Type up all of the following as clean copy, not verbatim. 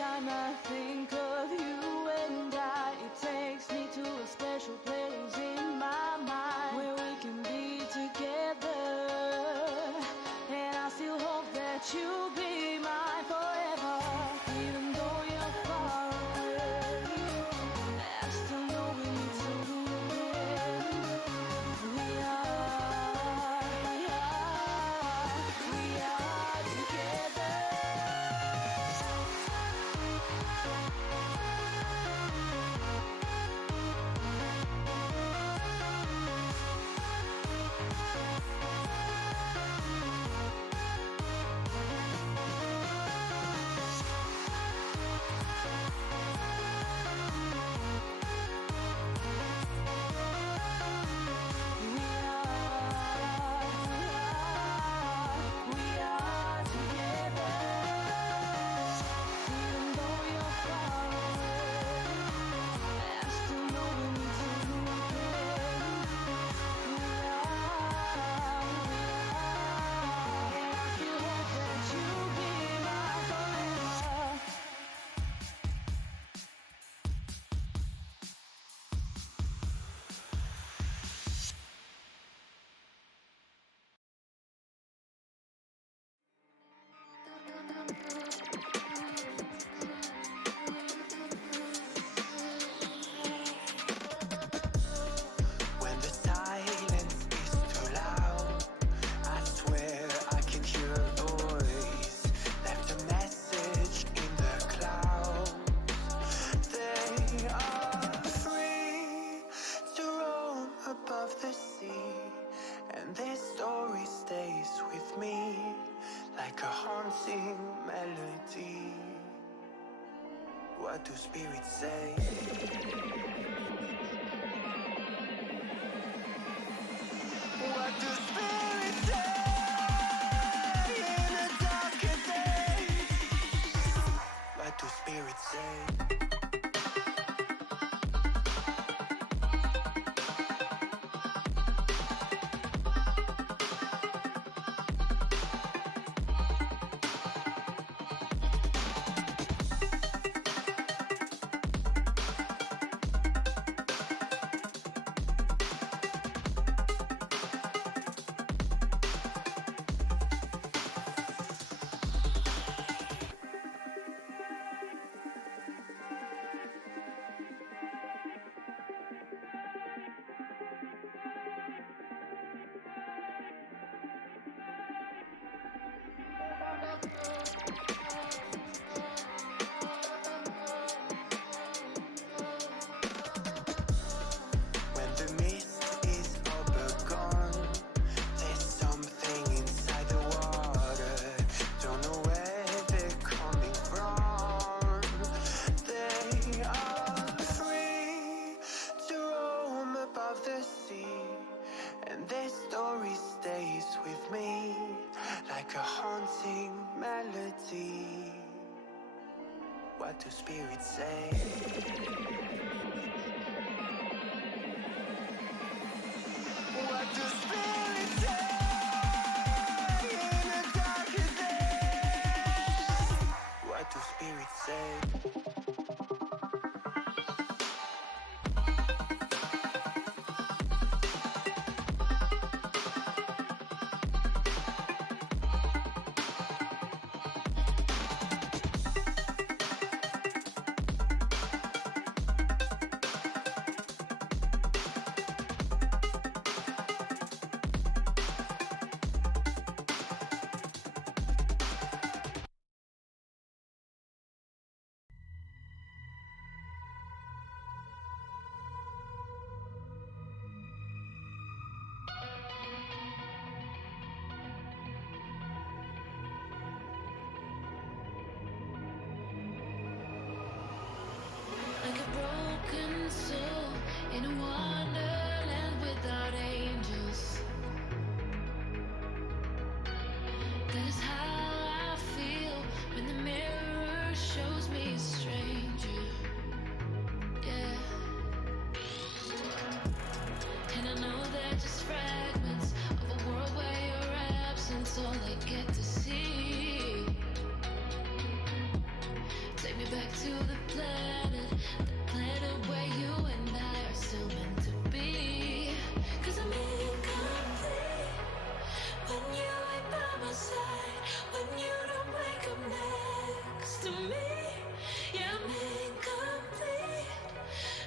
time I think of you and it takes me to a special place in my mind where we can be together. And I still hope that you'll be mine forever, even though you're far away. I still know we need to end. We are together. What do spirits say? What do spirits say in a darker day? What do spirits say? When the mist is all gone, there's something inside the water. Don't know where they're coming from. They are free to roam above the sea, and their story stays with me like a haunting melody. What do spirits say? What do spirits say in a darker day? What do spirits say? Like a broken soul in a wonderland without angels. That is how I feel when the mirror shows me a stranger. Yeah. And I know they're just fragments of a world where your absence all I get to see. Take me back to the planet where you and I are still meant to be. 'Cause I'm incomplete when you ain't by my side, when you don't wake up next to me. Yeah, I'm incomplete.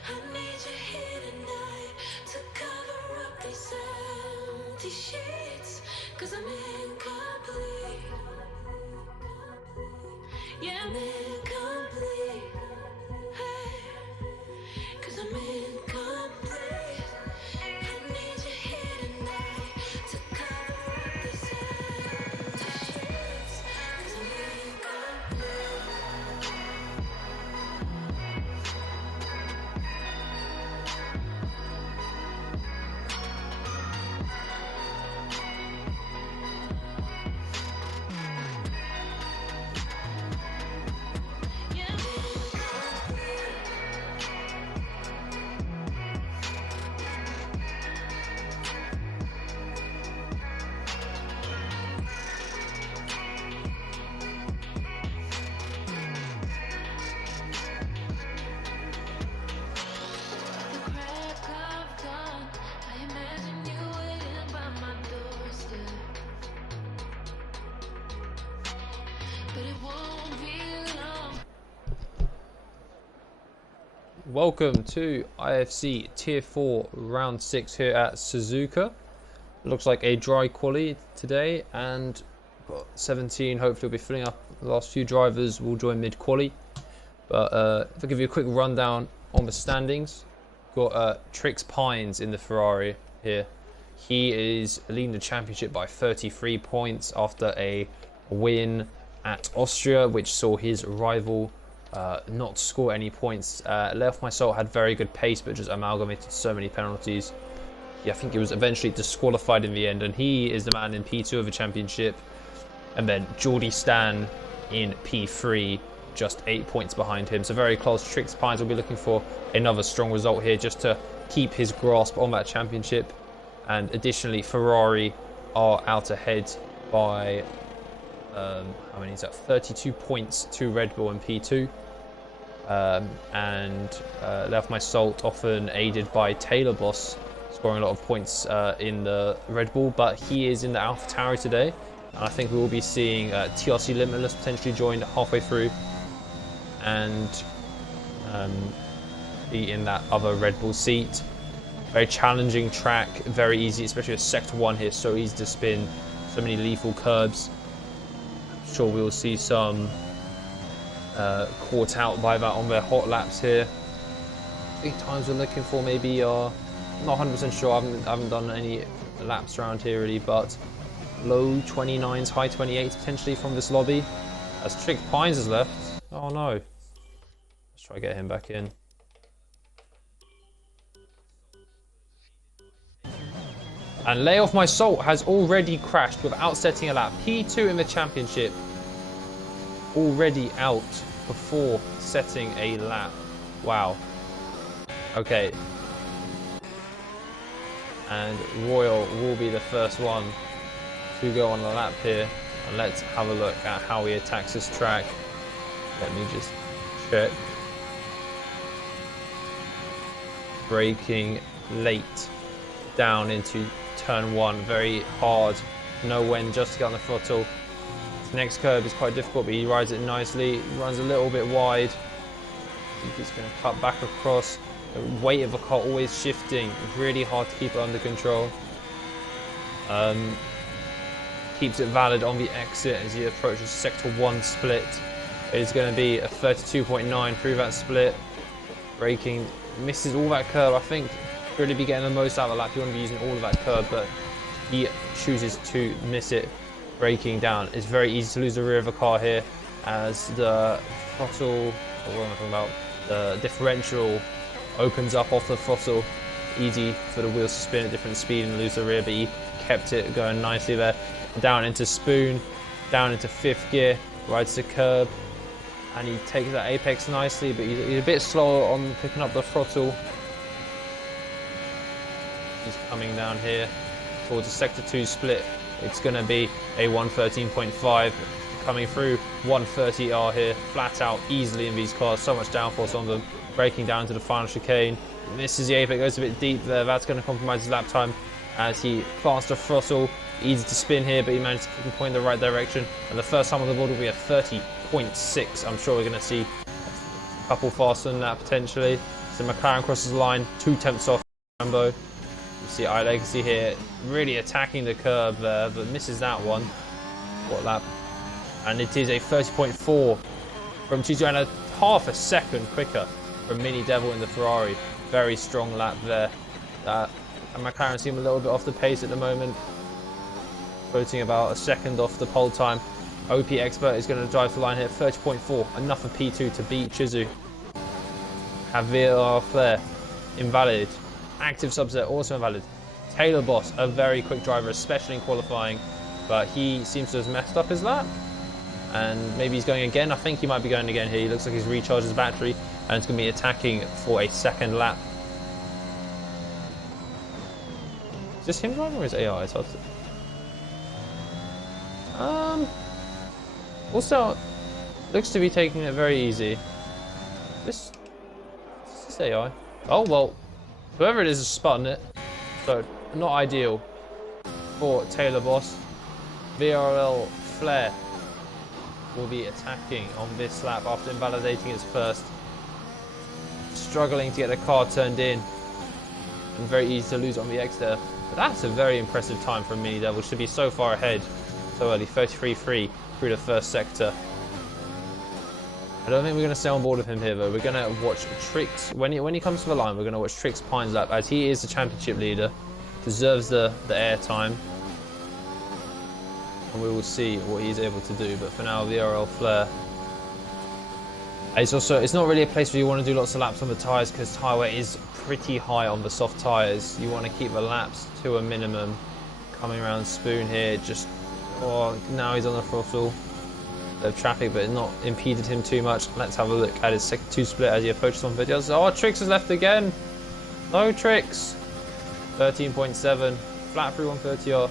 I need you here tonight to cover up these empty sheets. 'Cause I'm incomplete. Yeah, I'm incomplete. Hey, 'cause I'm incomplete. I need you here tonight to cover up these empty sheets. 'Cause I'm incomplete. Yeah, I'm incomplete. The crack of dawn, I imagine you waiting by my doorstep. But it won't be long. Welcome to IFC Tier 4 Round 6 here at Suzuka. Looks like a dry quali today, and 17 hopefully will be filling up. The last few drivers will join mid-quali. But if I give you a quick rundown on the standings, got Trix Pines in the Ferrari here. He is leading the championship by 33 points after a win at Austria, which saw his rival not score any points. Lay Off My Soul had very good pace, but just amalgamated so many penalties. Yeah, I think he was eventually disqualified in the end, and he is the man in P2 of the championship. And then Geordie Stan in P3, just 8 points behind him. So very close. Trix Pines will be looking for another strong result here just to keep his grasp on that championship. And additionally, Ferrari are out ahead by how many is that? 32 points to Red Bull in P2. Lay Off My Soul often aided by Taylor Boss, scoring a lot of points in the Red Bull, but he is in the Alpha Tauri today. And I think we will be seeing TRC Limitless potentially joined halfway through and be in that other Red Bull seat. Very challenging track, very easy, especially with Sector 1 here, so easy to spin, so many lethal curbs. Sure, we will see some caught out by that on their hot laps here. I think times we're looking for maybe are not 100% sure. I haven't done any laps around here really, but low 29s, high 28s potentially from this lobby. As Trix Pines is left. Oh no. Let's try to get him back in. And Lay Off My Soul has already crashed without setting a lap. P2 in the championship. Already out before setting a lap. Wow. Okay. And Royal will be the first one to go on the lap here. And let's have a look at how he attacks this track. Let me just check. Braking late down into turn 1, very hard, know when just to get on the throttle. This next curve is quite difficult, but he rides it nicely, runs a little bit wide. I think he's going to cut back across. The weight of the car always shifting, really hard to keep it under control. Keeps it valid on the exit as he approaches Sector 1 split. It is going to be a 32.9 through that split. Braking, misses all that curve. I think really be getting the most out of the lap. You want to be using all of that curve, but he chooses to miss it. Braking down. It's very easy to lose the rear of a car here as the throttle, what am I talking about? The differential opens up off the throttle. Easy for the wheels to spin at different speed and lose the rear, but he kept it going nicely there. Down into spoon, down into 5th gear, rides the curb, and he takes that apex nicely, but he's a bit slower on picking up the throttle. He's coming down here towards the Sector 2 split. It's going to be a 113.5 coming through 130R here, flat out easily in these cars. So much downforce on them, braking down to the final chicane. Misses the apex, goes a bit deep there. That's going to compromise his lap time as he plants the throttle. Easy to spin here, but he managed to keep him pointing in the right direction. And the first time on the board will be a 30.6. I'm sure we're going to see a couple faster than that potentially. So McLaren crosses the line, 2 tenths off Rambo. You see iLegacy here really attacking the curb there, but misses that one. What lap? And it is a 30.4 from 2.5 a second quicker from Mini Devil in the Ferrari. Very strong lap there. And McLaren seem a little bit off the pace at the moment, quoting about a second off the pole time. OP Expert is going to drive the line here, 30.4, enough for P2 to beat Chizu. Javier Flair, invalid. Active Subset, also invalid. Taylor Boss, a very quick driver, especially in qualifying, but he seems to have messed up his lap. And maybe he's going again. I think he might be going again here. He looks like he's recharged his battery and it's going to be attacking for a second lap. Is this him driving or is it AI? It's hard to... Also, looks to be taking it very easy. This is AI. Oh well, whoever it is spotting it. So not ideal for Taylor Boss. VRL Flair will be attacking on this lap after invalidating his first. Struggling to get the car turned in and very easy to lose on the X there. But that's a very impressive time from Mini Devil. Should be so far ahead so early. 33.3 through the first sector. I don't think we're going to stay on board with him here though. We're going to watch Trix. When he comes to the line, we're going to watch Trix Pines lap as he is the championship leader. Deserves the air time. And we will see what he's able to do. But for now, VRL Flair It's not really a place where you want to do lots of laps on the tyres because tyre weight is pretty high on the soft tyres. You want to keep the laps to a minimum. Coming around Spoon here, now he's on the throttle of traffic, but not impeded him too much. Let's have a look at his second 2 split as he approaches on videos. Oh, Trix has left again. No Trix. 13.7, flat through 130R.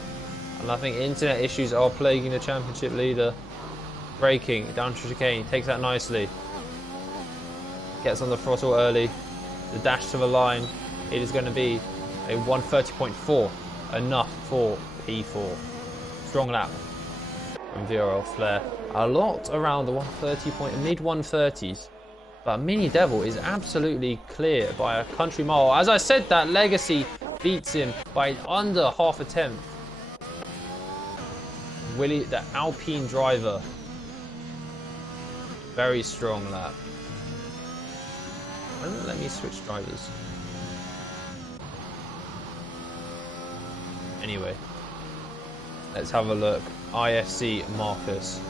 And I think internet issues are plaguing the championship leader. Braking down to chicane, takes that nicely. Gets on the throttle early. The dash to the line. It is going to be a 130.4. Enough for P4. Strong lap from VRL Flair. A lot around the 130 mid 130s. But Mini Devil is absolutely clear by a country mile. As I said, that Legacy beats him by under half a tenth. Willie, the Alpine driver. Very strong lap. Why don't let me switch drivers? Anyway, let's have a look. IFC Marcus.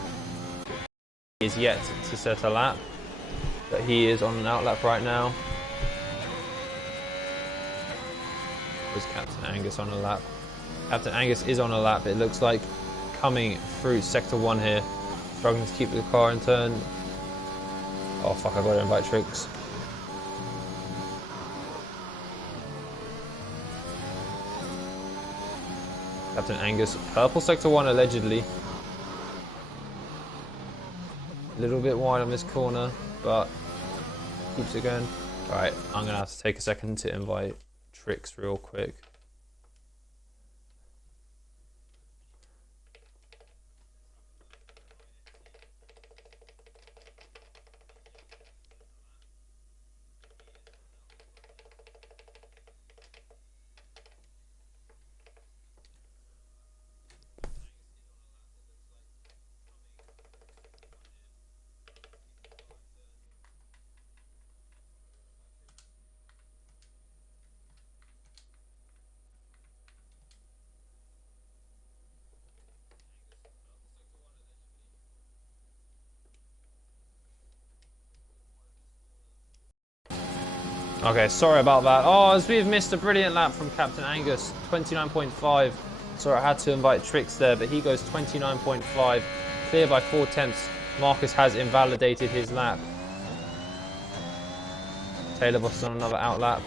He is yet to set a lap, but he is on an outlap right now. Was Captain Angus on a lap? Captain Angus is on a lap. It looks like coming through sector 1 here. Struggling to keep the car in turn. Oh fuck, I gotta invite Trix. Captain Angus, purple sector 1 allegedly. A little bit wide on this corner, but keeps it going. Alright, I'm gonna have to take a second to invite Trix real quick. Okay, sorry about that. Oh, as we've missed a brilliant lap from Captain Angus, 29.5. Sorry, I had to invite Trix there, but he goes 29.5, clear by 4 tenths. Marcus has invalidated his lap. Taylor Boss is on another outlap.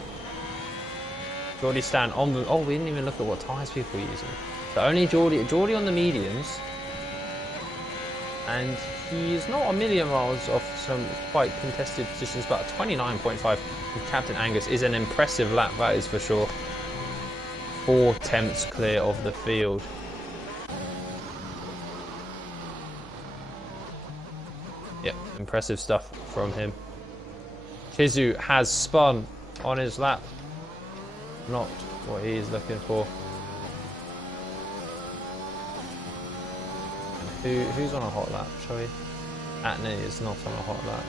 Geordie Stan on the... Oh, we didn't even look at what tyres people are using. So only Geordie on the mediums. And he's not a million miles off some quite contested positions, but 29.5 from Captain Angus is an impressive lap, that is for sure. 4 tenths clear of the field. Yep, impressive stuff from him. Chizu has spun on his lap. Not what he is looking for. Who's on a hot lap, shall we? Atney is not on a hot lap.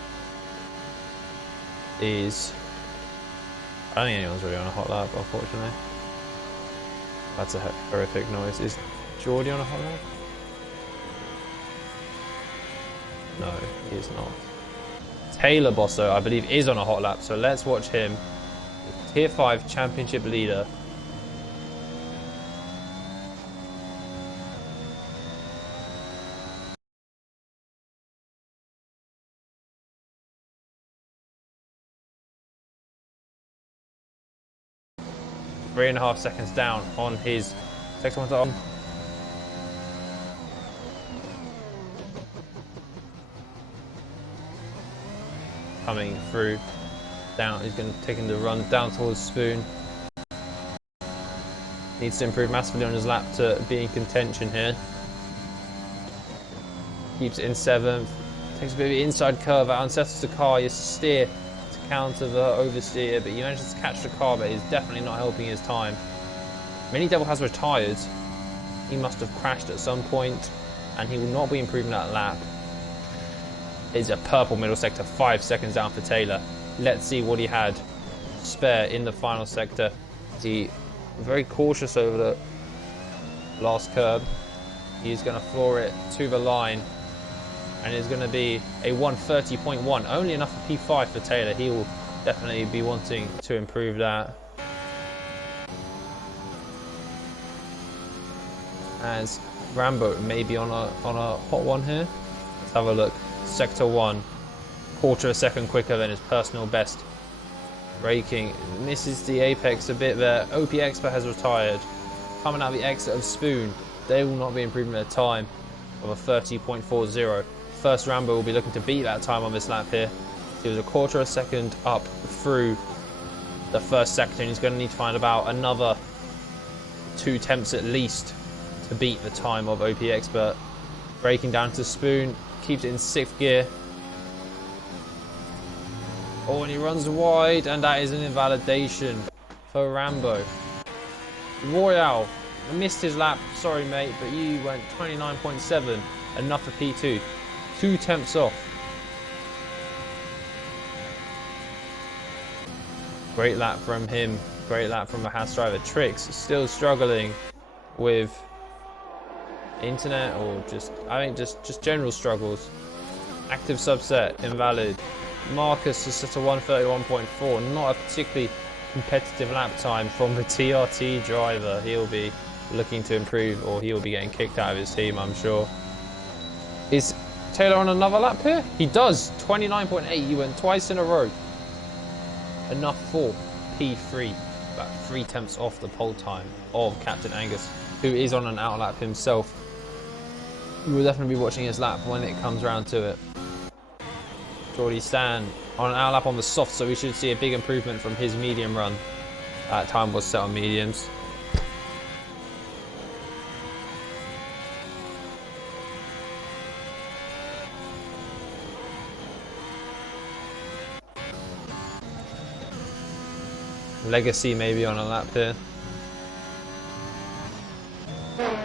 I don't think anyone's really on a hot lap, unfortunately. That's a horrific noise. Is Geordie on a hot lap? No, he is not. Taylor Bosso, I believe, is on a hot lap, so let's watch him. Tier 5 championship leader. Three and a half seconds down on his second one's on. Coming through down, he's going to take the run down towards Spoon. Needs to improve massively on his lap to be in contention here. Keeps it in 7th. Takes a bit of an inside curve out, unsettles the car. You steer to counter the oversteer, but he manages to catch the car, but he's definitely not helping his time. Mini Devil has retired. He must have crashed at some point, and he will not be improving that lap. It's a purple middle sector, 5 seconds down for Taylor. Let's see what he had spare in the final sector. He very cautious over the last curb. He's going to floor it to the line, and it's going to be a 1:30.1, only enough for P5 for Taylor. He will definitely be wanting to improve that. As Rambo may be on a hot one here. Let's have a look. Sector 1, quarter of a second quicker than his personal best. Braking, misses the apex a bit there. OP Expert has retired. Coming out the exit of Spoon, they will not be improving their time of a 30.40. First Rambo will be looking to beat that time on this lap here. He was a quarter of a second up through the first sector, and he's going to need to find about another 2 attempts at least to beat the time of OP Expert. Braking down to Spoon, keeps it in 6th gear. Oh, and he runs wide, and that is an invalidation for Rambo. Royale missed his lap. Sorry, mate, but you went 29.7, enough for P2. 2 attempts off. Great lap from him. Great lap from the Haas driver. Tricks still struggling with internet, or just, I think just general struggles. Active subset invalid. Marcus is set to 1:31.4, not a particularly competitive lap time from the TRT driver. He'll be looking to improve, or he'll be getting kicked out of his team, I'm sure. Is Taylor on another lap here? He does. 29.8. He went twice in a row. Enough for P3, about 3 attempts off the pole time of Captain Angus, who is on an out lap himself. We will definitely be watching his lap when it comes around to it. Geordie Stan on an out lap on the soft, so we should see a big improvement from his medium run. That time was set on mediums. Legacy maybe on a lap here.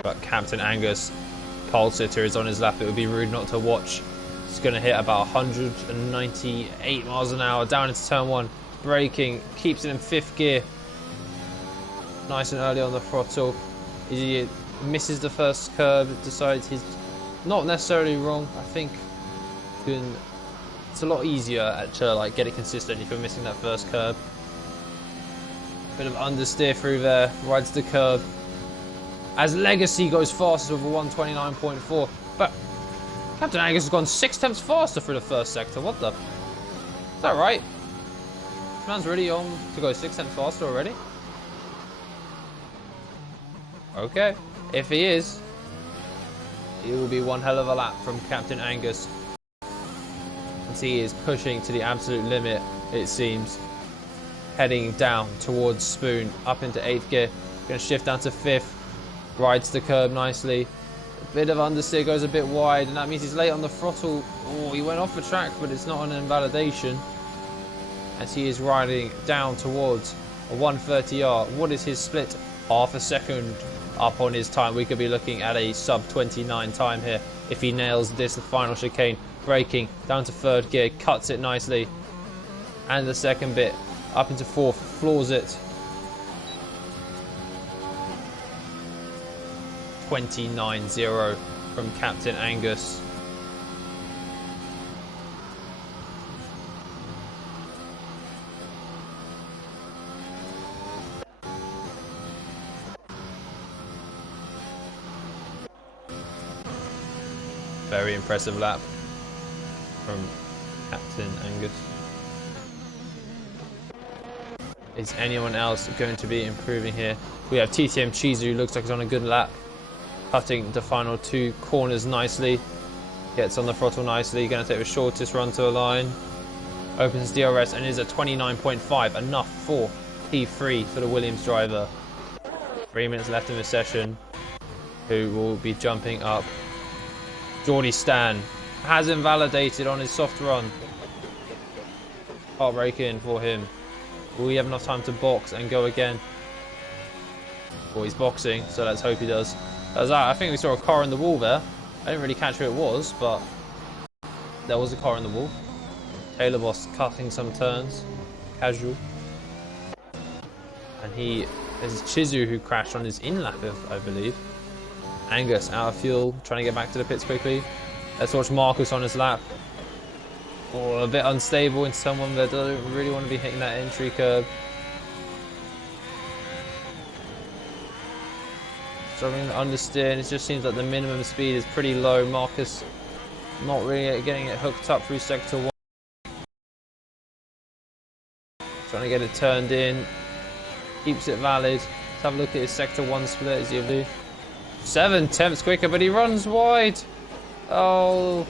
But Captain Angus, pole sitter, is on his lap. It would be rude not to watch. He's going to hit about 198 miles an hour down into turn 1. Braking, keeps it in 5th gear. Nice and early on the throttle. He misses the first curve, decides he's not necessarily wrong. I think it's a lot easier to like get it consistent if you're missing that first curve. Bit of understeer through there, rides the curve. As Legacy goes fastest with a 1:29.4, but Captain Angus has gone 6 attempts faster through the first sector. What the? Is that right? This man's really on to go 6 attempts faster already? Okay, if he is, it will be one hell of a lap from Captain Angus. As he is pushing to the absolute limit, it seems. Heading down towards Spoon, up into 8th gear. Going to shift down to 5th. Rides the curb nicely. A bit of understeer, goes a bit wide, and that means he's late on the throttle. Oh, he went off the track, but it's not an invalidation. As he is riding down towards a 1:30R. What is his split? Half a second up on his time. We could be looking at a sub 29 time here if he nails this final chicane. Braking down to 3rd gear, cuts it nicely. And the second bit up into 4th, floors it. 29.0 from Captain Angus. Very impressive lap from Captain Angus. Is anyone else going to be improving here? We have TTM Chizu, who looks like he's on a good lap. Cutting the final 2 corners nicely. Gets on the throttle nicely. Going to take the shortest run to a line. Opens DRS and is at 29.5. Enough for P3 for the Williams driver. 3 minutes left in the session. Who will be jumping up. Geordie Stan has invalidated on his soft run. Heartbreaking for him. Will he have enough time to box and go again? Well, he's boxing, so let's hope he does. I think we saw a car in the wall there. I didn't really catch who it was, but there was a car in the wall. Taylor Boss cutting some turns. Casual. And there's Chizu who crashed on his in lap, I believe. Angus out of fuel, trying to get back to the pits quickly. Let's watch Marcus on his lap. Or a bit unstable in someone that doesn't really want to be hitting that entry curve. Struggling to understeer, and it just seems like the minimum speed is pretty low. Marcus not really getting it hooked up through sector 1. Trying to get it turned in. Keeps it valid. Let's have a look at his sector 1 split as you do. 7/10 quicker, but he runs wide. Oh.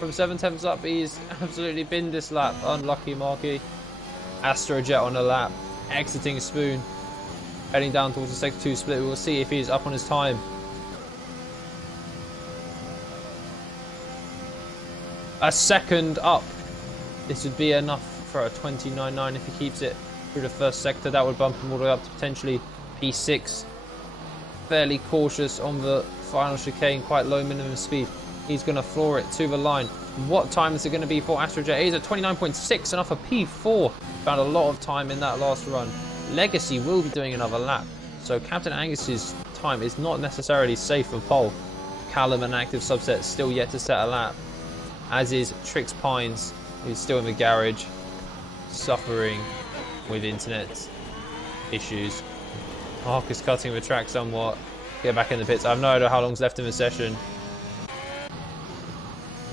From 7/10 up, he's absolutely binned this lap. Unlucky Marky. Astrojet on a lap. Exiting Spoon. Heading down towards the sector 2 split. We will see if he's up on his time. A second up. This would be enough for a 29.9 if he keeps it through the first sector. That would bump him all the way up to potentially P6. Fairly cautious on the final chicane. Quite low minimum speed. He's going to floor it to the line. What time is it going to be for Astrojet? He's at 29.6 and off a P4. Found a lot of time in that last run. Legacy will be doing another lap. So Captain Angus's time is not necessarily safe for pole. Callum, an active subset, still yet to set a lap. As is Trix Pines, who's still in the garage, suffering with internet issues. Marcus cutting the track somewhat. Get back in the pits. I have no idea how long's left in the session.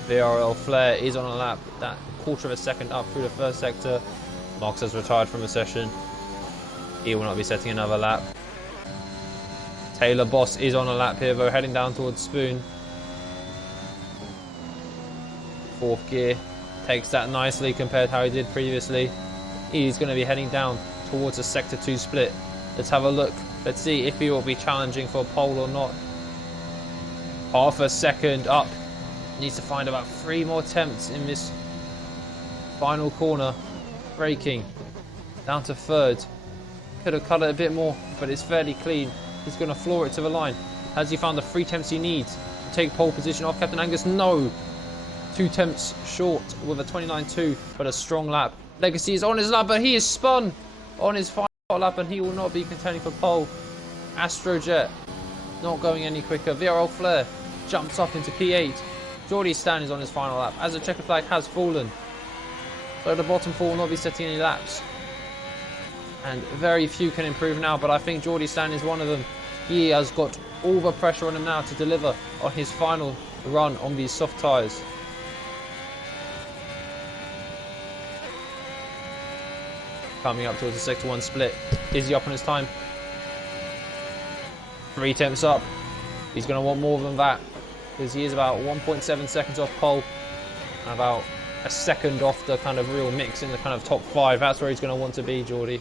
VRL Flair is on a lap, that quarter of a second up through the first sector. Marcus has retired from the session. He will not be setting another lap. Taylor Boss is on a lap here though, heading down towards Spoon. Fourth gear, takes that nicely compared to how he did previously. He's going to be heading down towards the sector 2 split. Let's have a look. Let's see if he will be challenging for a pole or not. Half a second up. Needs to find about 3 more attempts in this final corner. Braking down to third. Could have cut it a bit more, but it's fairly clean. He's going to floor it to the line. Has he found the 3 attempts he needs to take pole position off Captain Angus? No. 2 attempts short with a 29.2, but a strong lap. Legacy is on his lap, but he is spun on his final lap, and he will not be contending for pole. Astrojet not going any quicker. VRL Flair jumps up into P8. Geordie Stan is on his final lap, as the checker flag has fallen. So the bottom 4 will not be setting any laps. And very few can improve now, but I think Geordie Stan is one of them. He has got all the pressure on him now to deliver on his final run on these soft tyres. Coming up towards the sector 1 split. Is he up on his time? 3 attempts up. He's going to want more than that, because he is about 1.7 seconds off pole and about a second off the kind of real mix in the kind of top 5. That's where he's going to want to be, Geordie.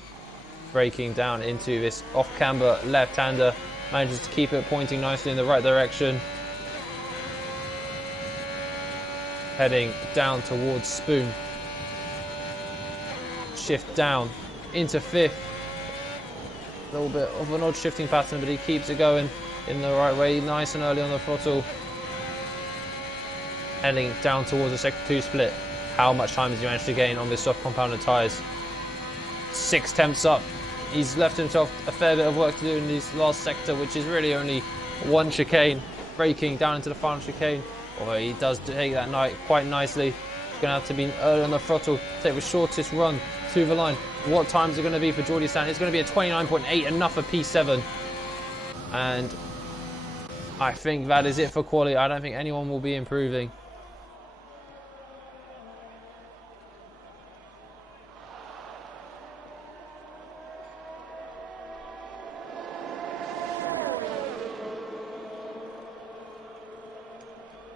Braking down into this off camber left-hander. Manages to keep it pointing nicely in the right direction. Heading down towards Spoon. Shift down into 5th. A little bit of an odd shifting pattern, but he keeps it going in the right way, nice and early on the throttle. Heading down towards the sector 2 split. How much time has he managed to gain on this soft compounded tyres? 6 attempts up. He's left himself a fair bit of work to do in this last sector, which is really only 1 chicane. Braking down into the final chicane. Although he does take that night quite nicely. He's going to have to be early on the throttle, take the shortest run to the line. What time is it going to be for Geordie Stan? It's going to be a 29.8, enough for P7. And I think that is it for quali. I don't think anyone will be improving.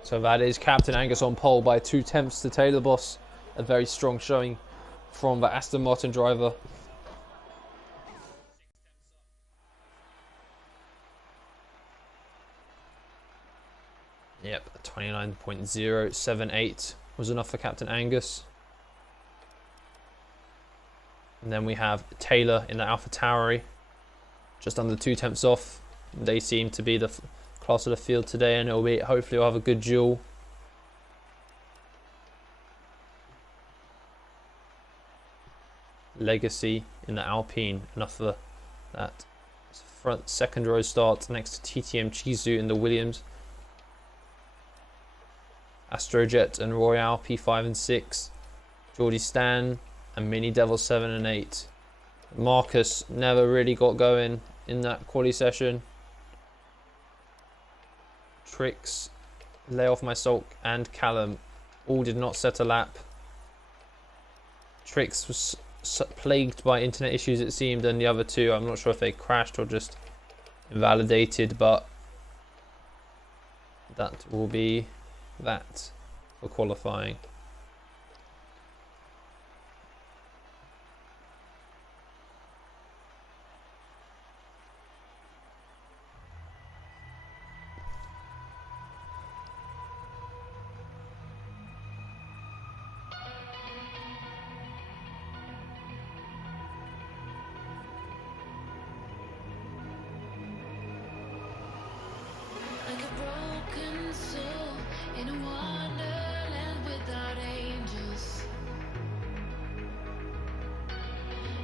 So that is Captain Angus on pole by 2 attempts to Taylor Boss. A very strong showing from the Aston Martin driver. Yep, 29.078 was enough for Captain Angus. And then we have Taylor in the Alpha Tauri, just under 2 attempts off. They seem to be the class of the field today, and it'll be, hopefully we'll have a good duel. Legacy in the Alpine, enough for that front second row start next to TTM Chizu in the Williams. Astrojet and Royale P5 and 6, Geordie Stan and Mini Devil 7 and 8. Marcus never really got going in that quali session. Trix, Lay Off My Sulk and Callum all did not set a lap. Trix was plagued by internet issues, it seemed, and the other two, I'm not sure if they crashed or just invalidated, but that will be that for qualifying. Like a broken soul in a wonderland without angels.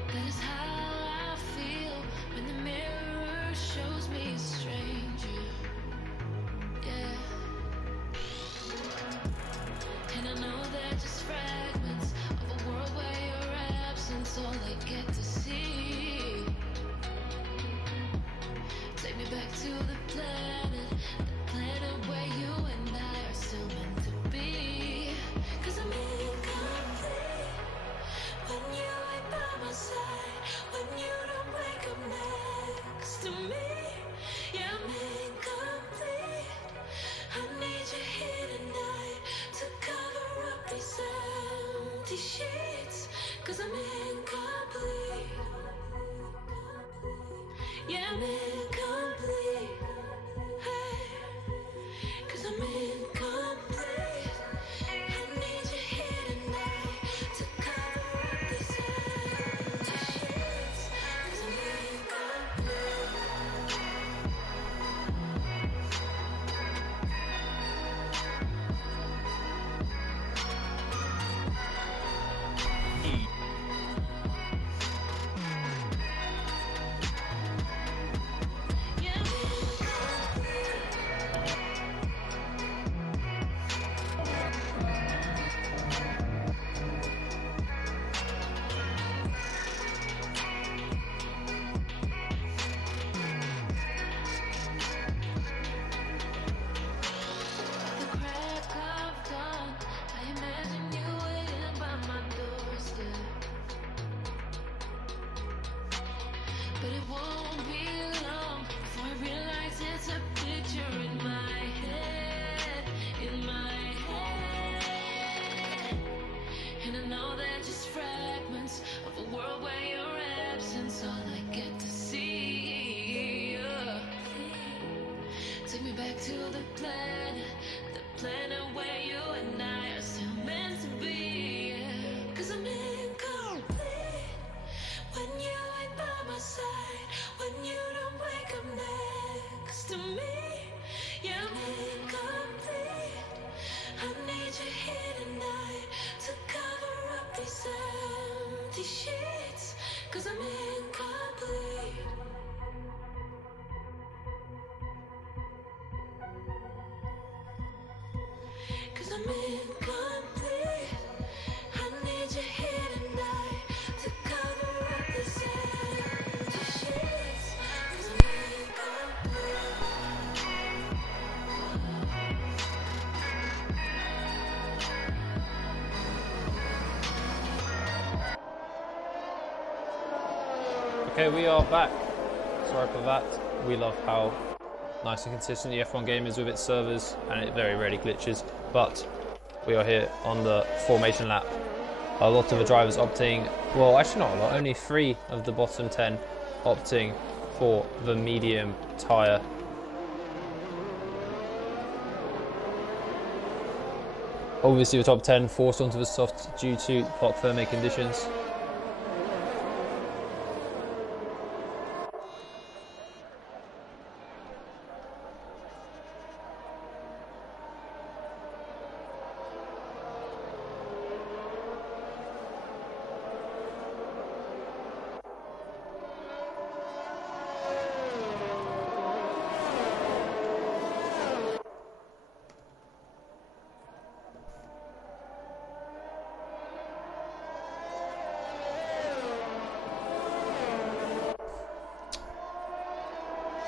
That is how I feel when the mirror shows me a stranger. Yeah. And I know they're just fragments of a world where your absence all I get to see. Take me back to the planet where you and I are still meant to be. 'Cause I'm incomplete when you ain't by my side, when you don't wake up next to me. Yeah, I'm incomplete. I need you here tonight to cover up these empty sheets. 'Cause I'm incomplete. Yeah, I'm incomplete. Hey. 'Cause I'm incomplete. I need you here tonight to cover up these empty sheets. 'Cause I'm incomplete. Yeah, I'm the crack of dawn. I imagine you waiting by my doorstep. But it won't be long before I realize it's a picture in my head, in my head. And I know they're just fragments of a world where your absence all I get to see. Yeah. Take me back to the planet where you and I are still meant to be. Yeah. 'Cause I'm incomplete when you ain't by my side, when you don't wake up next to me. Yeah, I'm incomplete. I need you here tonight to cover up these empty sheets. 'Cause I'm incomplete. Cause I'm incomplete. I need you here tonight to cover up these empty sheets. 'Cause I'm incomplete. Okay, we are back. Sorry for that. We love how nice and consistent the F1 game is with its servers, and it very rarely glitches. But we are here on the formation lap. A lot of the drivers opting, well, actually not a lot, only 3 of the bottom 10 opting for the medium tyre. Obviously the top 10 forced onto the soft due to parc fermé conditions.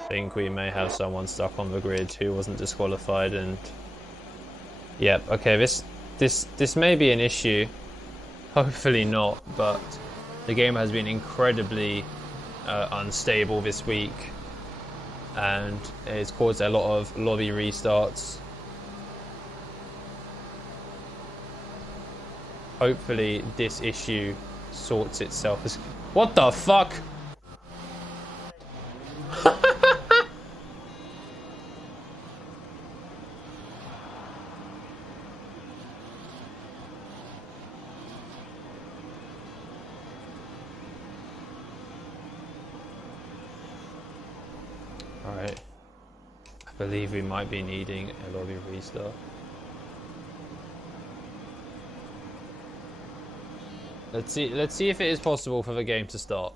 think we may have someone stuck on the grid who wasn't disqualified, and yep, okay, this may be an issue. Hopefully not, but the game has been incredibly unstable this week, and it's caused a lot of lobby restarts. Hopefully this issue sorts itself. What the fuck? Alright. I believe we might be needing a lobby restart. Let's see if it is possible for the game to start.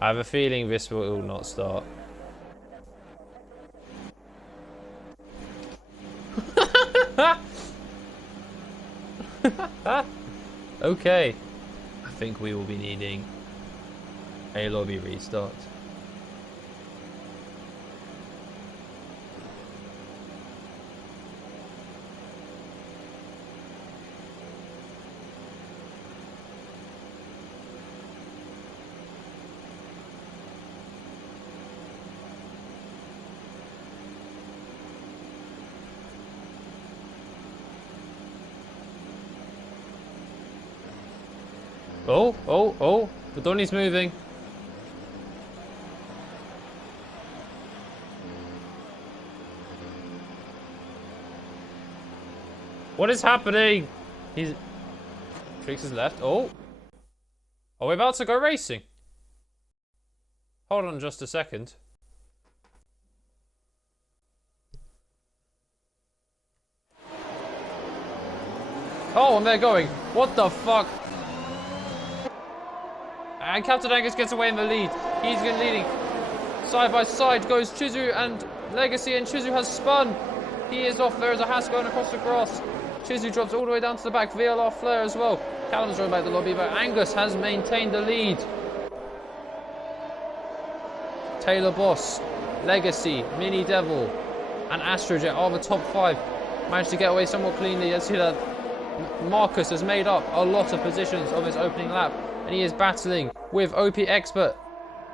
I have a feeling this will not start. Okay. I think we will be needing a lobby restart. Oh, the Donny's moving. What is happening? Trix is left. Oh. Are we about to go racing? Hold on just a second. Oh, and they're going. What the fuck? And Captain Angus gets away in the lead. He's been leading. Side by side goes Chizu and Legacy, and Chizu has spun. He is off. There is a Haas going across the grass. Chizu drops all the way down to the back. VLR Flare as well. Callum's going back to the lobby, but Angus has maintained the lead. Taylor Boss, Legacy, Mini Devil, and Astrojet are the top 5. Managed to get away somewhat cleanly. Let's see that Marcus has made up a lot of positions of his opening lap, and he is battling with OP Expert.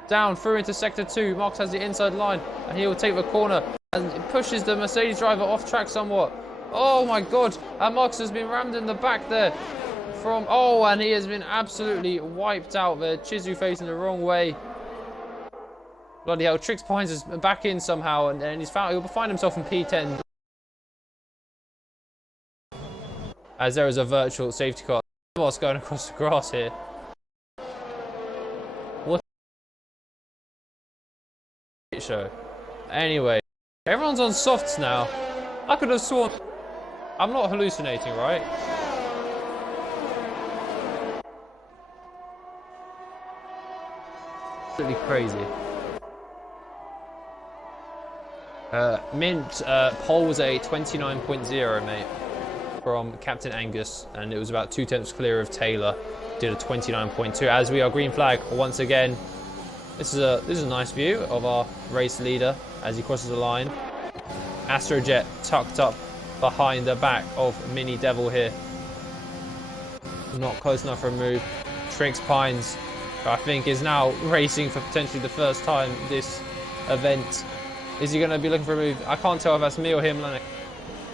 Down through into sector 2. Marcus has the inside line, and he will take the corner and pushes the Mercedes driver off track somewhat. Oh my god, and Marcus has been rammed in the back there from, oh, and he has been absolutely wiped out there. Chizu facing the wrong way. Bloody hell, Trix Pines is back in somehow, and he'll find himself in P10 as there is a virtual safety car. What's going across the grass here? What a show. Anyway, everyone's on softs now. I could have sworn. I'm not hallucinating, right? Absolutely crazy. Mint poles a 29.0, mate, from Captain Angus, and it was about 2 tenths clear of Taylor. Did a 29.2. As we are green flag once again. This is a nice view of our race leader as he crosses the line. Astrojet tucked up behind the back of Mini Devil here. Not close enough for a move. Trix Pines, I think, is now racing for potentially the first time this event. Is he going to be looking for a move? I can't tell if that's me or him,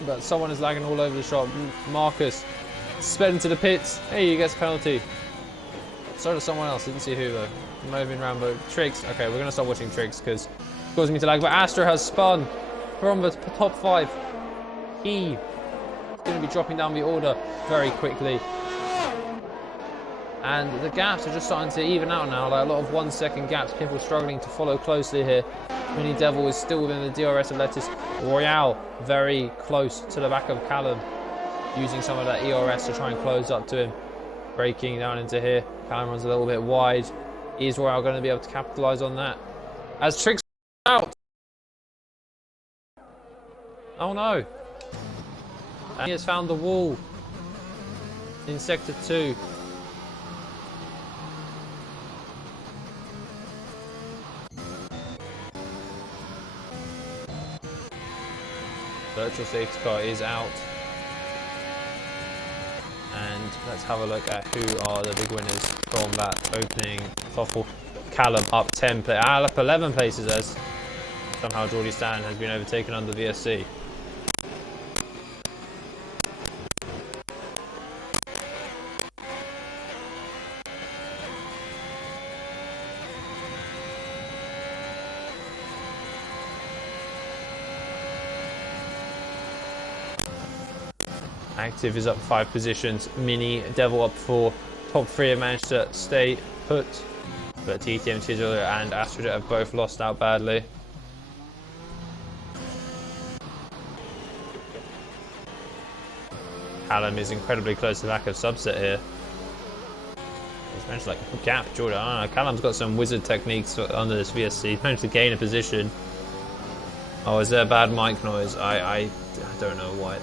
but someone is lagging all over the shop. Marcus sped into the pits. Hey, he gets a penalty. So does someone else. Didn't see who though. Might have been Rambo. Trix. Okay, we're going to stop watching Trix because it's causing me to lag. But Astro has spun from the top 5. He is going to be dropping down the order very quickly. And the gaps are just starting to even out now, like a lot of 1 second gaps. People struggling to follow closely here. Mini Devil is still within the DRS of Lettuce. Royale very close to the back of Callum, using some of that ERS to try and close up to him. braking down into here. Callum runs a little bit wide. Is Royale going to be able to capitalise on that? As Tricks out. Oh no. And he has found the wall in sector 2. Virtual safety car is out. And let's have a look at who are the big winners from that opening Toffel. Callum up 10, up 11 places as somehow Geordie Stan has been overtaken under VSC. Active is up 5 positions. Mini Devil up 4. Top 3 have managed to stay put, but TTM Tizzler and Astrojet have both lost out badly. Callum is incredibly close to the back of Subset here. He's managed to like gap Jordan. I don't know. Callum's got some wizard techniques under this VSC. He's managed to gain a position. Oh, is there a bad mic noise? I don't know why.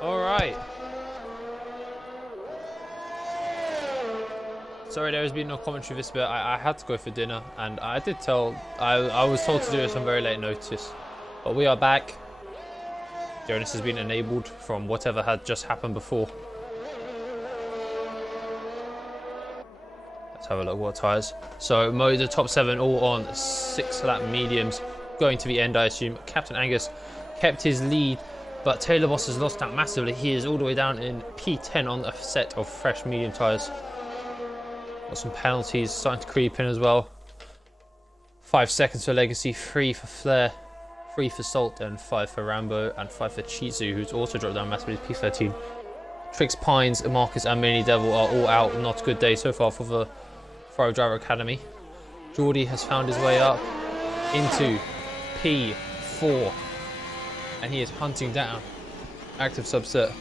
All right. Sorry, there has been no commentary this bit. I had to go for dinner, and I did tell. I was told to do this on very late notice, but we are back. Jonas has been enabled from whatever had just happened before. Let's have a look what tyres. So the top 7 all on 6-lap mediums, going to the end, I assume. Captain Angus kept his lead, but Taylor Boss has lost out massively. He is all the way down in P10 on a set of fresh medium tyres. Got some penalties starting to creep in as well. 5 seconds for Legacy, 3 for Flair, 3 for Salt, and 5 for Rambo, and 5 for Chizu, who's also dropped down massively, P13. Trix, Pines, Marcus, and Mini Devil are all out. Not a good day so far for the Faro Driver Academy. Geordie has found his way up into P4, and he is hunting down Active Subset.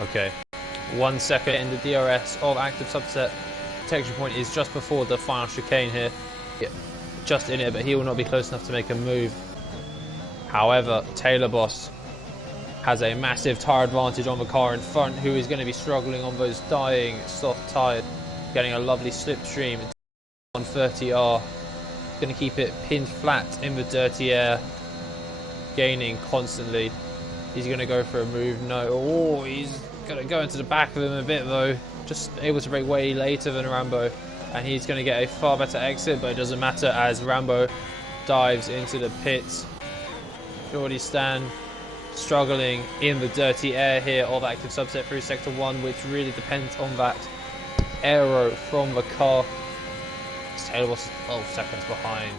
Okay, 1 second in the DRS of Active Subset. Detection point is just before the final chicane here. Yeah, just in it, but he will not be close enough to make a move. However, Taylor Boss has a massive tyre advantage on the car in front, who is going to be struggling on those dying soft tyres. Getting a lovely slipstream. 130R. Going to keep it pinned flat in the dirty air. Gaining constantly. He's going to go for a move. No. Oh, he's going to go into the back of him a bit though. Just able to break way later than Rambo. And he's going to get a far better exit, but it doesn't matter as Rambo dives into the pits. Geordie Stan struggling in the dirty air here of Active Subset through Sector 1, which really depends on that aero from the car. Taylor was 12 seconds behind.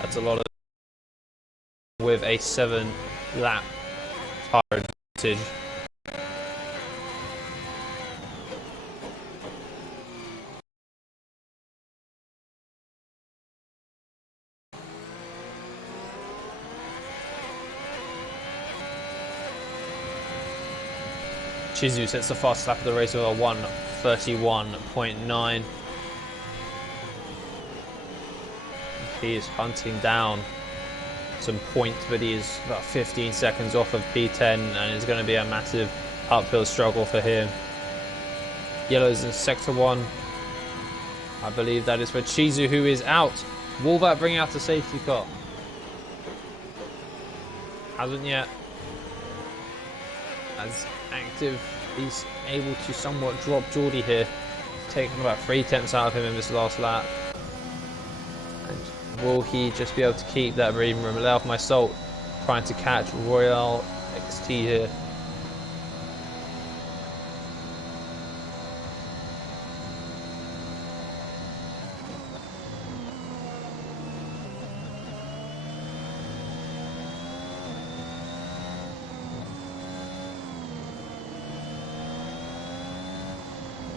That's a lot of with a 7-lap tyre advantage. Chizu sets the fastest lap of the race with a 1:31.9. He is hunting down some points, but he is about 15 seconds off of P10, and it's going to be a massive uphill struggle for him. Yellow's in Sector 1. I believe that is for Chizu, who is out. Will that bring out a safety car? Hasn't yet. As Active is able to somewhat drop Geordie here, taking about 3/10 out of him in this last lap. And will he just be able to keep that breathing room? Allow for my Salt trying to catch Royale XT here.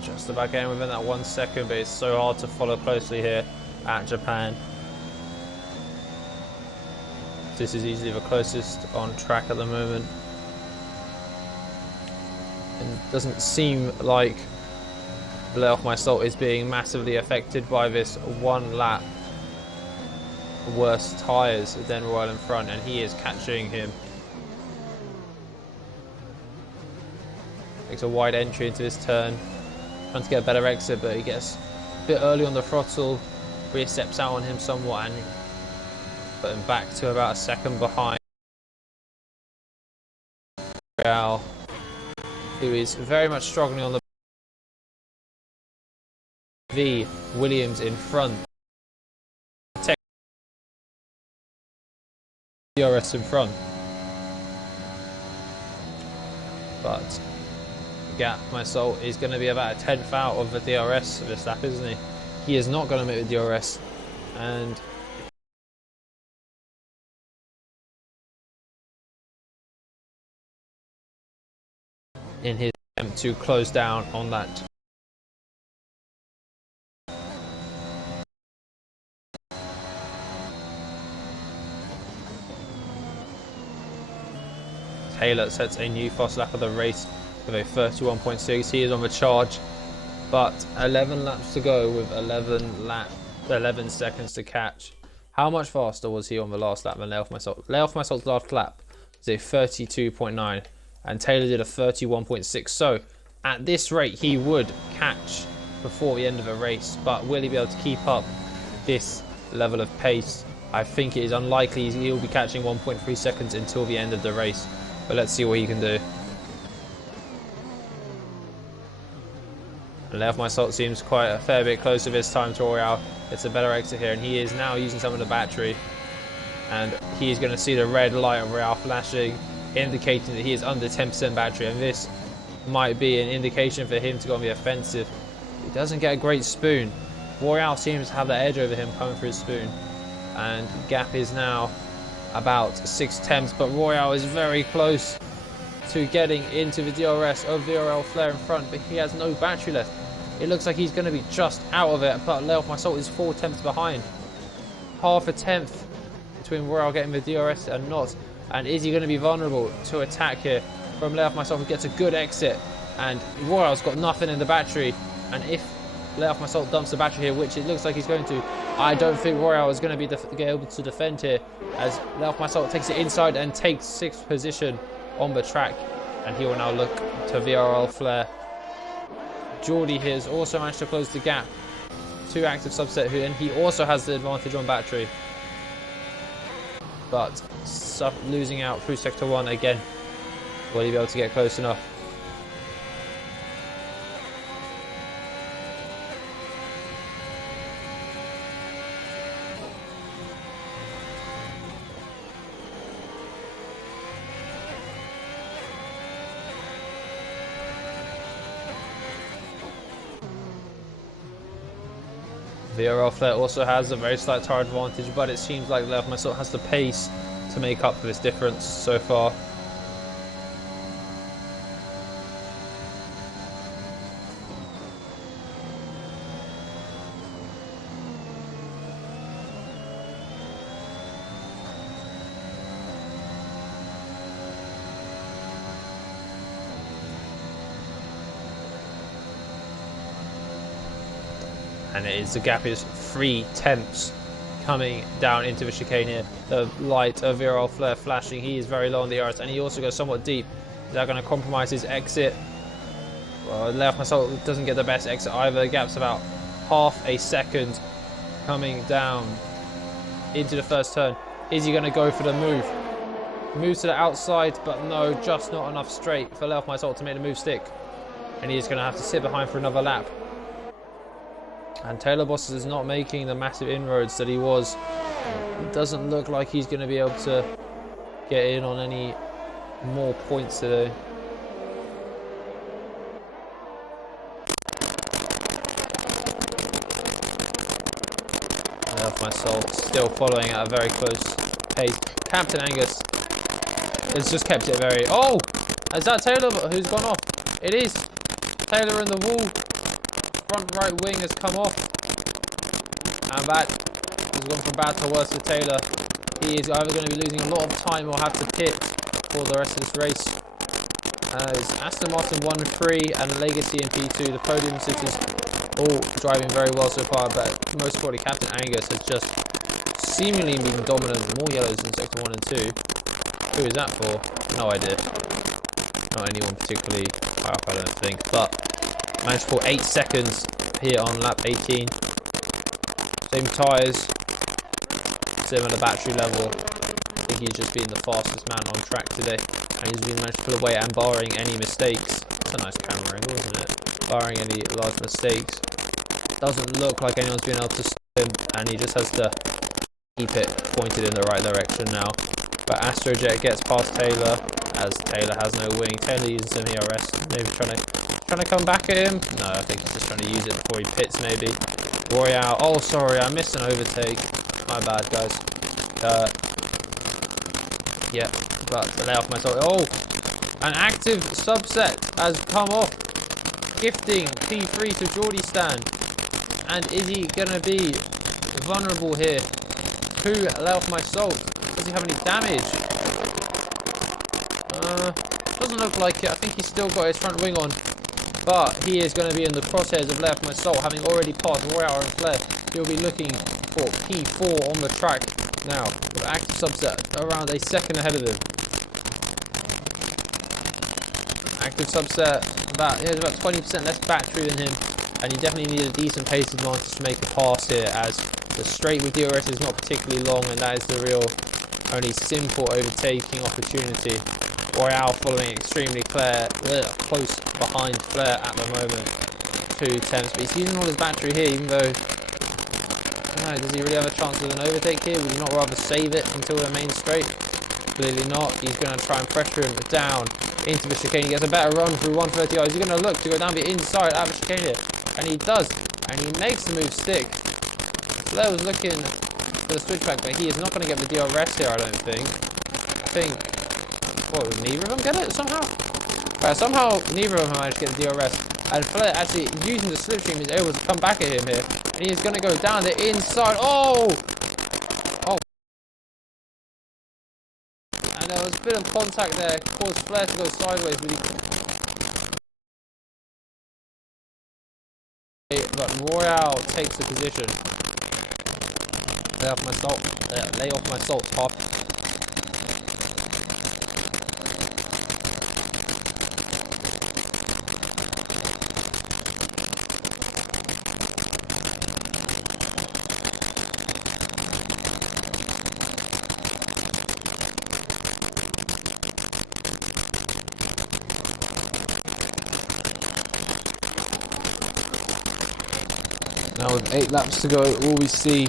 Just about getting within that 1 second, but it's so hard to follow closely here at Japan. This is easily the closest on track at the moment. And it doesn't seem like Lay Off My Salt is being massively affected by this 1 lap worse tyres than Royal in front, and he is catching him. Makes a wide entry into this turn. Trying to get a better exit, but he gets a bit early on the throttle. Rear steps out on him somewhat and put him back to about a second behind. Real, who is very much struggling on the V. Williams in front. DRS in front. But gap, my Salt is going to be about a 10th out of the DRS of this lap, isn't he? He is not going to make the DRS, and in his attempt to close down on that. Taylor sets a new fast lap of the race with a 31.6. He is on the charge, but 11 laps to go with 11 seconds to catch. How much faster was he on the last lap than Lay Off My Salt? Lay Off My Salt's last lap was a 32.9 and Taylor did a 31.6. So at this rate he would catch before the end of the race, but will he be able to keep up this level of pace? I think it is unlikely he'll be catching 1.3 seconds until the end of the race, but let's see what he can do. And Lay Off My Salt seems quite a fair bit closer this time to Royale. It's a better exit here, and he is now using some of the battery, and he is going to see the red light of Royale flashing, indicating that he is under 10% battery, and this might be an indication for him to go on the offensive. He doesn't get a great spoon. Royale seems to have the edge over him coming through his spoon, and gap is now about 6 tenths, but Royale is very close to getting into the DRS of VRL Flair in front, but he has no battery left. It looks like he's going to be just out of it, but Lay Off My Salt is 4 tenths behind. Half a tenth between Royale getting the DRS and not. And is he going to be vulnerable to attack here from Lay Off My Salt, who gets a good exit, and Royale's got nothing in the battery, and if Lay Off My Salt dumps the battery here, which it looks like he's going to, I don't think Royale is going to be able to defend here, as Lay Off My Salt takes it inside and takes 6th position on the track, and he will now look to VRL Flair. Geordie has also managed to close the gap to Active Subset, and he also has the advantage on battery, but losing out through Sector 1 again. Will he be able to get close enough? VRL Flair also has a very slight tire advantage, but it seems like Lay Off My Salt has the pace to make up for this difference so far. And the gap is 3 tenths coming down into the chicane here. The light of VRL Flair flashing. He is very low on the RS, and he also goes somewhat deep. Is that going to compromise his exit? Well, Lay Off My Salt doesn't get the best exit either. The gap's about half a second coming down into the first turn. Is he going to go for the move? Moves to the outside, but no, just not enough straight for Lay Off My Salt to make the move stick. And he's going to have to sit behind for another lap. And Taylor Bosses is not making the massive inroads that he was. It doesn't look like he's going to be able to get in on any more points today. Lay Off My Salt still following at a very close pace. Captain Angus has just kept it very... Oh! Is that Taylor who's gone off? It is. Taylor in the wall. Front right wing has come off, and that has gone from bad to worse for Taylor. He is either going to be losing a lot of time or have to pit for the rest of this race. As Aston Martin 1-3 and Legacy in P2, the podium sitters all driving very well so far, but most importantly Captain Angus has just seemingly been dominant. More yellows in Sector 1 and 2. Who is that for? No idea. Not anyone particularly high up, I don't think, but managed for 8 seconds here on lap 18. Same tyres, similar battery level. I think he's just been the fastest man on track today, and he's been managed to pull away, and barring any mistakes, that's a nice camera angle, isn't it? Barring any large mistakes, doesn't look like anyone's been able to stop him, and he just has to keep it pointed in the right direction now. But Astrojet gets past Taylor, as Taylor has no wing. Taylor using some ERS, maybe trying to come back at him. No, I think he's just trying to use it before he pits maybe. Royale. Oh, sorry, I missed an overtake. My bad, guys. Yeah, but to lay off myself. Oh, an active subset has come off. Gifting P3 to Geordie Stan. And is he gonna be vulnerable here? Who lay off my salt? Does he have any damage? Doesn't look like it. I think he's still got his front wing on. But he is going to be in the crosshairs of left my soul, having already passed Royale and Flair. He'll be looking for P4 on the track now, with active subset around a second ahead of him. Active subset, he has about 20% less battery than him, and he definitely needs a decent pace advantage to make a pass here, as the straight with DRS is not particularly long, and that is the real only simple overtaking opportunity. Royale following extremely close behind Flair at the moment. 2 tenths, but he's using all his battery here, even though... does he really have a chance of an overtake here? Would he not rather save it until the main straight? Clearly not. He's going to try and pressure him down into the chicane. He gets a better run through 130. Is he going to look to go down the inside at the chicane here? And he does. And he makes the move stick. Flair was looking for the switchback, but he is not going to get the DRS here, I don't think. I think... What, would neither of them get it somehow? Somehow neither of them managed to get the DRS. And Flair actually using the slipstream is able to come back at him here. And he is going to go down the inside. Oh! Oh. And there was a bit of contact there. Caused Flair to go sideways. But Royale takes the position. Lay off my salt. Lay off my salt, Pop. Now with 8 laps to go, all we see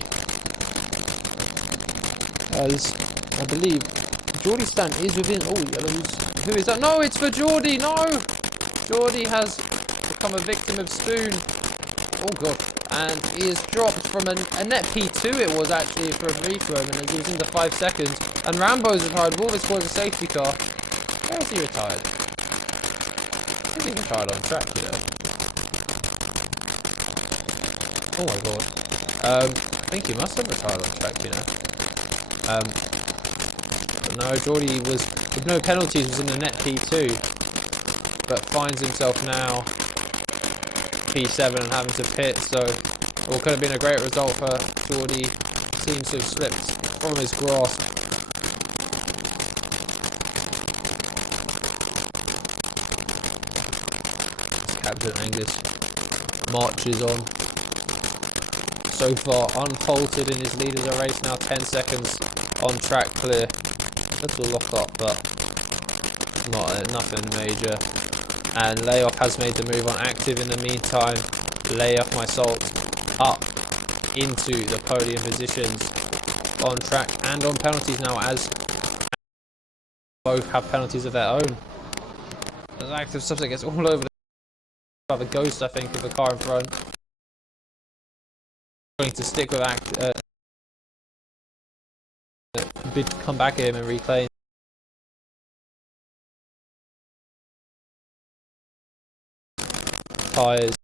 as, I believe, Geordie Stan is within... Oh, yellows. Who is that? No, it's for Geordie! No! Geordie has become a victim of Spoon. Oh, God. And he is dropped from a net P2 it was actually for a free throw, and it gives him the 5 seconds. And Rambo's retired. Wolver's scored a safety car. Where is he retired? I think he retired on track, you know. Oh my god. I think he must have retired on track, you know. But no, Geordie was, with no penalties, was in the net P2. But finds himself now P7 and having to pit, so it could have been a great result for Geordie. Seems to have slipped from his grasp. Captain Angus marches on. So far unfaulted in his lead of the race, now 10 seconds on track clear. Little lock up, but nothing major. And Layoff has made the move on active in the meantime. Lay off my salt up into the podium positions on track and on penalties now, as both have penalties of their own. As active subject gets all over the ghost, I think, of the car in front. Going to stick with come back at him and reclaim tyres.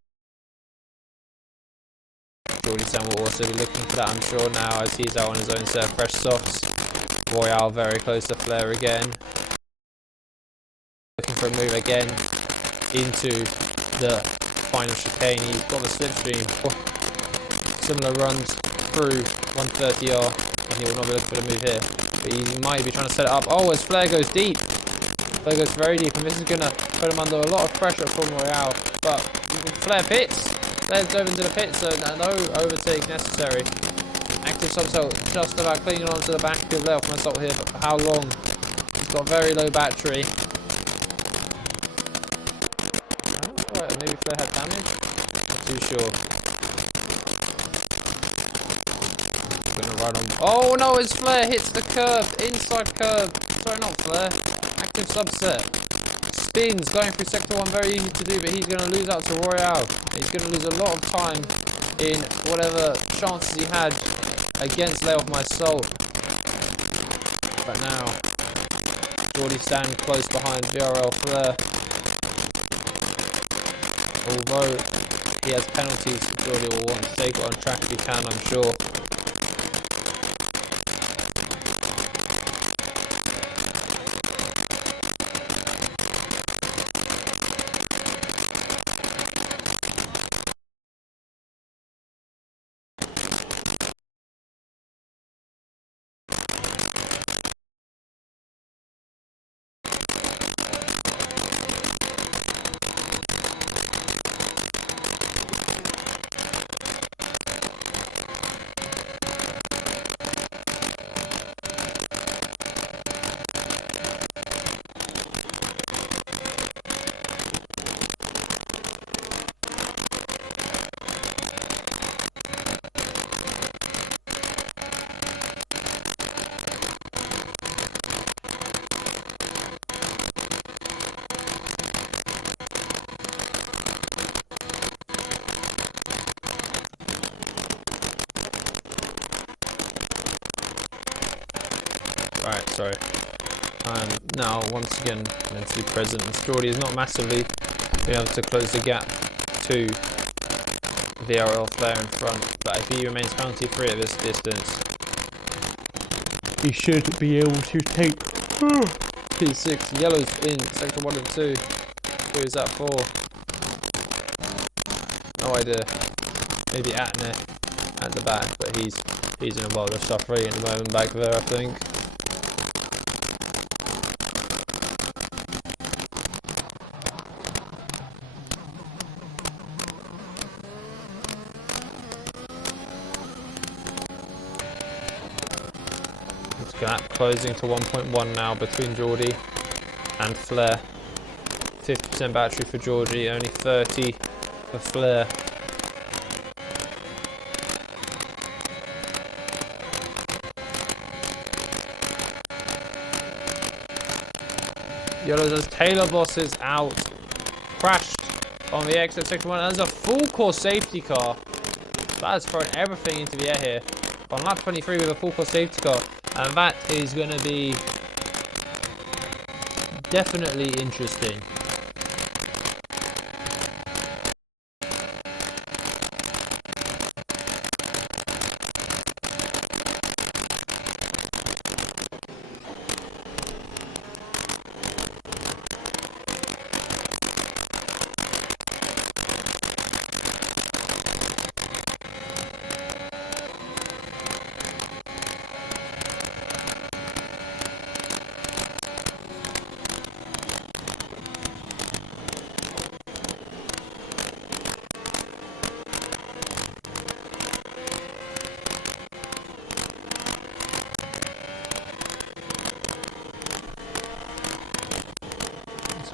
Geordie Stan will also be looking for that, I'm sure, now, as he's out on his own set of fresh softs. Royale very close to Flair again. Looking for a move again into the final chicane. He's got the slipstream. Similar runs through 130R, and he will not be looking for the move here. But he might be trying to set it up. Oh, as Flair goes deep. Flair goes very deep, and this is going to put him under a lot of pressure from Royale. But Flair pits. Flair's dove into the pit, so no overtake necessary. Active subsalt just about clinging onto the back of Lay Off My Salt here, but for how long? He's got very low battery. Oh, maybe Flair had damage? Not too sure. Gonna run on. Oh no, his Flair hits the curve, inside curve. Sorry, not Flair. Active subset. Spins going through sector 1, very easy to do, but he's gonna lose out to Royale. He's gonna lose a lot of time in whatever chances he had against Lay Off My Soul. But now, Geordie standing close behind VRL Flair. Although he has penalties, Geordie will want to take it on track if he can, I'm sure. Right, sorry. I'm now once again mentally present. Geordie is not massively being able to close the gap to VRL Flair in front, but if he remains penalty free at this distance, he should be able to take P6. Yellow's in sector 1 and 2. Who's at 4? No idea. Maybe Atner at the back, but he's in a world of suffering at the moment back there, I think. Gap closing to 1.1 now between Geordie and Flair. 50% battery for Geordie, only 30 for Flair. Yellows as Taylor Boss is out. Crashed on the exit sector 1. There's a full course safety car. That has thrown everything into the air here. On lap 23 with a full course safety car. And that is going to be definitely interesting.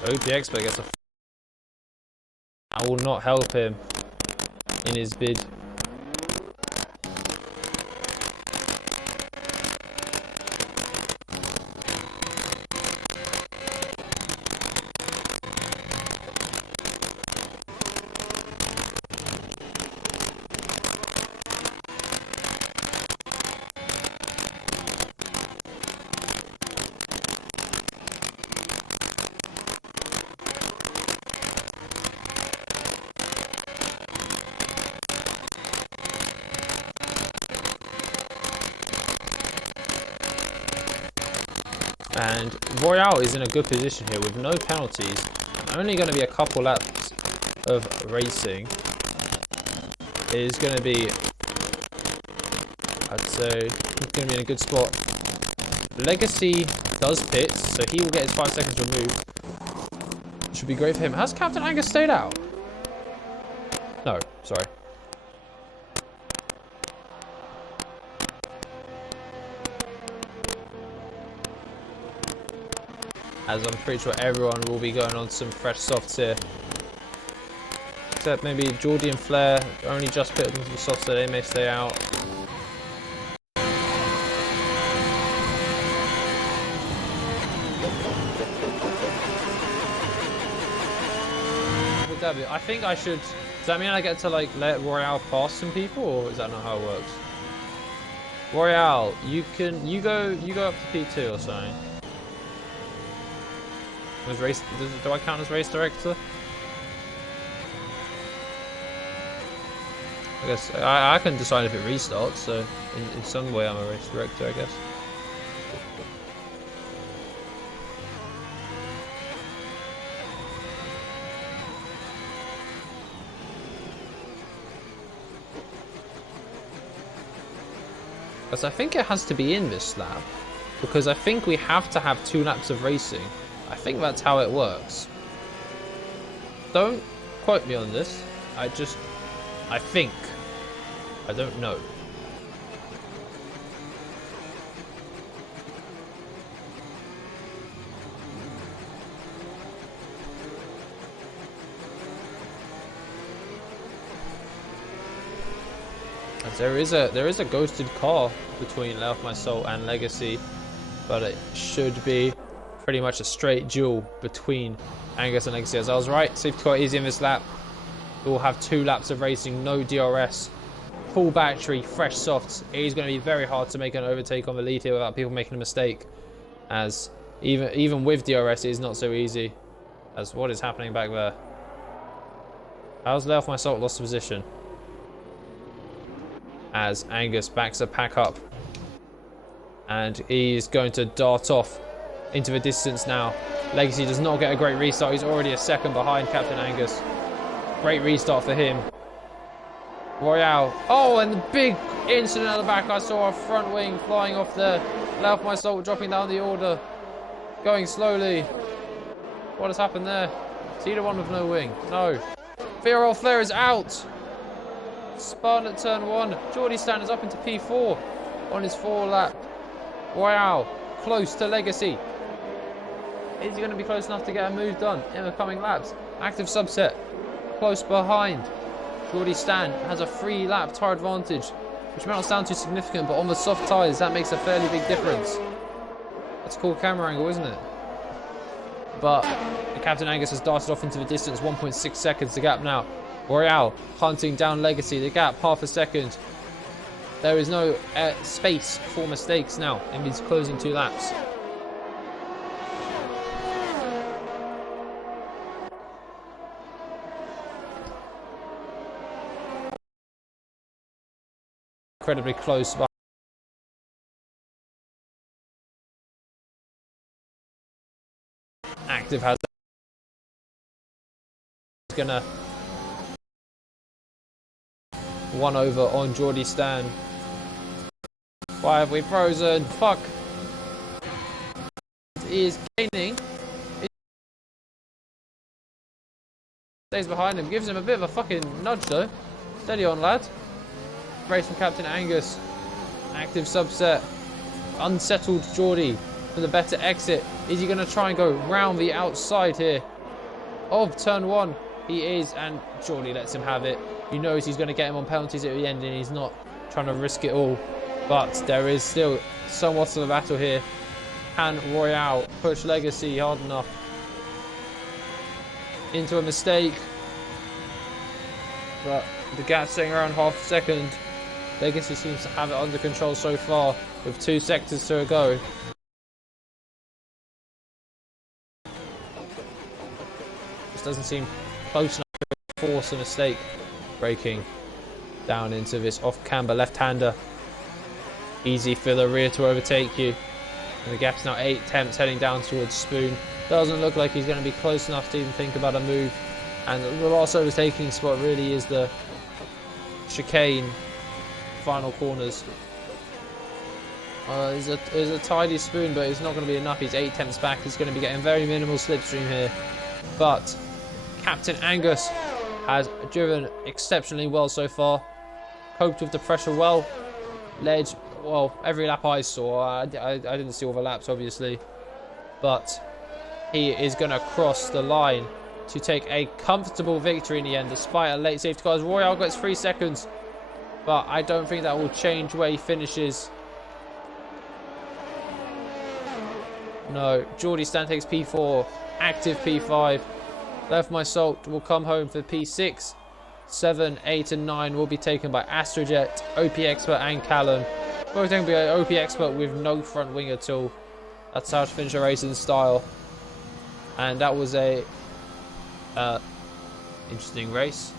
OP Expert gets a. I will not help him in his bid. And Royale is in a good position here with no penalties. Only going to be a couple laps of racing. It is going to be, I'd say, going to be in a good spot. Legacy does pit, so he will get his 5 seconds removed. Should be great for him. Has Captain Angus stayed out? No, sorry. As I'm pretty sure everyone will be going on some fresh softs here. Except maybe Geordie and Flair only just put them some softs, so they may stay out. I think I should Does that mean I get to like let Royale pass some people, or is that not how it works? Royale, you go up to P2 or something. Do I count as race director? I guess I can decide if it restarts, so in some way I'm a race director, I guess. Because I think it has to be in this lap, because I think we have to have 2 laps of racing. I think that's how it works. Don't quote me on this. I think. I don't know. As there is a ghosted car between Lay Off My Soul and Legacy, but it should be pretty much a straight duel between Angus and Legacy. As I was right, safety car easy in this lap. We'll have 2 laps of racing, no DRS, full battery, fresh softs. It is going to be very hard to make an overtake on the lead here without people making a mistake, as even with DRS it is not so easy. As what is happening back there? How's Lay Off My Soul lost position? As Angus backs a pack up, and he's going to dart off into the distance now. Legacy does not get a great restart. He's already a second behind Captain Angus. Great restart for him. Royale. Oh, and the big incident at the back. I saw a front wing flying off there. Lay Off My Soul dropping down the order. Going slowly. What has happened there? Is he the one with no wing? No. Fear Flare is out. Spun at turn 1. Geordie Stan is up into P4 on his 4 lap. Royale close to Legacy. Is he going to be close enough to get a move done in the coming laps? Active Subset close behind. Geordie Stan has a 3 lap tyre advantage, which may not sound too significant, but on the soft tyres that makes a fairly big difference. That's a cool camera angle, isn't it? But Captain Angus has darted off into the distance. 1.6 seconds the gap now. Royale hunting down Legacy, the gap half a second. There is no space for mistakes now in these closing 2 laps. Incredibly close. Active has gonna 1 over on Geordie Stan. Why have we frozen? Fuck. He is gaining. He stays behind him. Gives him a bit of a fucking nudge though. Steady on, lad. Race from Captain Angus. Active Subset. Unsettled Geordie for the better exit. Is he going to try and go round the outside here of turn 1? He is, and Geordie lets him have it. He knows he's going to get him on penalties at the end, and he's not trying to risk it all. But there is still somewhat of a battle here. Can Royale push Legacy hard enough into a mistake? But the gap's staying around half a second. Legacy seems to have it under control so far, with 2 sectors to go. This doesn't seem close enough to force a mistake. Braking down into this off-camber left-hander. Easy for the rear to overtake you. And the gap's now 8 tenths heading down towards Spoon. Doesn't look like he's going to be close enough to even think about a move. And the last overtaking spot really is the chicane final corners. There's a tidy Spoon, but it's not going to be enough. He's 8 tenths back. He's going to be getting very minimal slipstream here. But Captain Angus has driven exceptionally well so far. Coped with the pressure well. Led, well, every lap I saw. I didn't see all the laps, obviously. But he is going to cross the line to take a comfortable victory in the end, despite a late safety car. Royale gets 3 seconds. But I don't think that will change where he finishes. No, Geordie Stan takes P4, active P5. Left My Salt will come home for P6. 7, 8, and 9 will be taken by Astrojet, OP Expert, and Callum. Both taken by OP Expert with no front wing at all. That's how to finish a race in style. And that was a interesting race.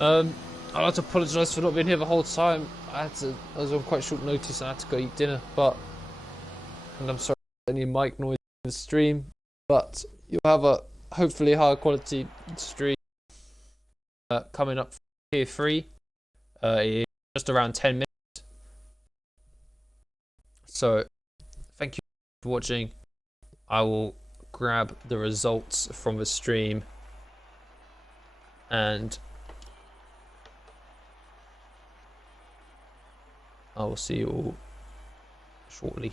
I'd like to apologise for not being here the whole time. I was on quite short notice and I had to go eat dinner, and I'm sorry for any mic noise in the stream, but you'll have a hopefully higher quality stream coming up for Tier 3 in just around 10 minutes. So thank you for watching. I will grab the results from the stream and I will see you all shortly.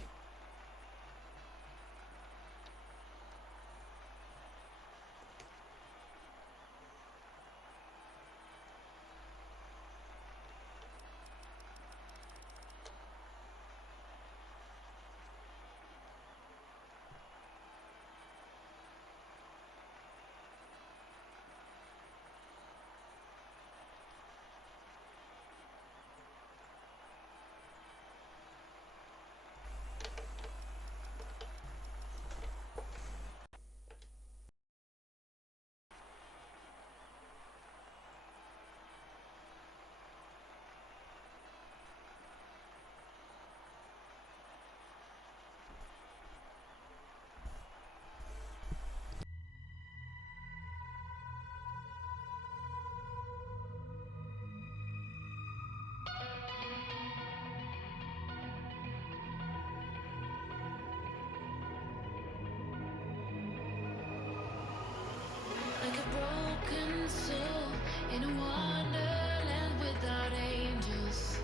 Like a broken soul in a wonderland without angels.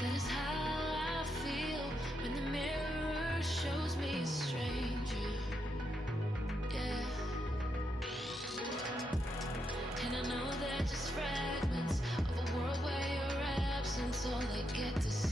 That is how I feel when the mirror shows me a stranger. Yeah. And I know they're just fragments of a world where your absence all they get to see.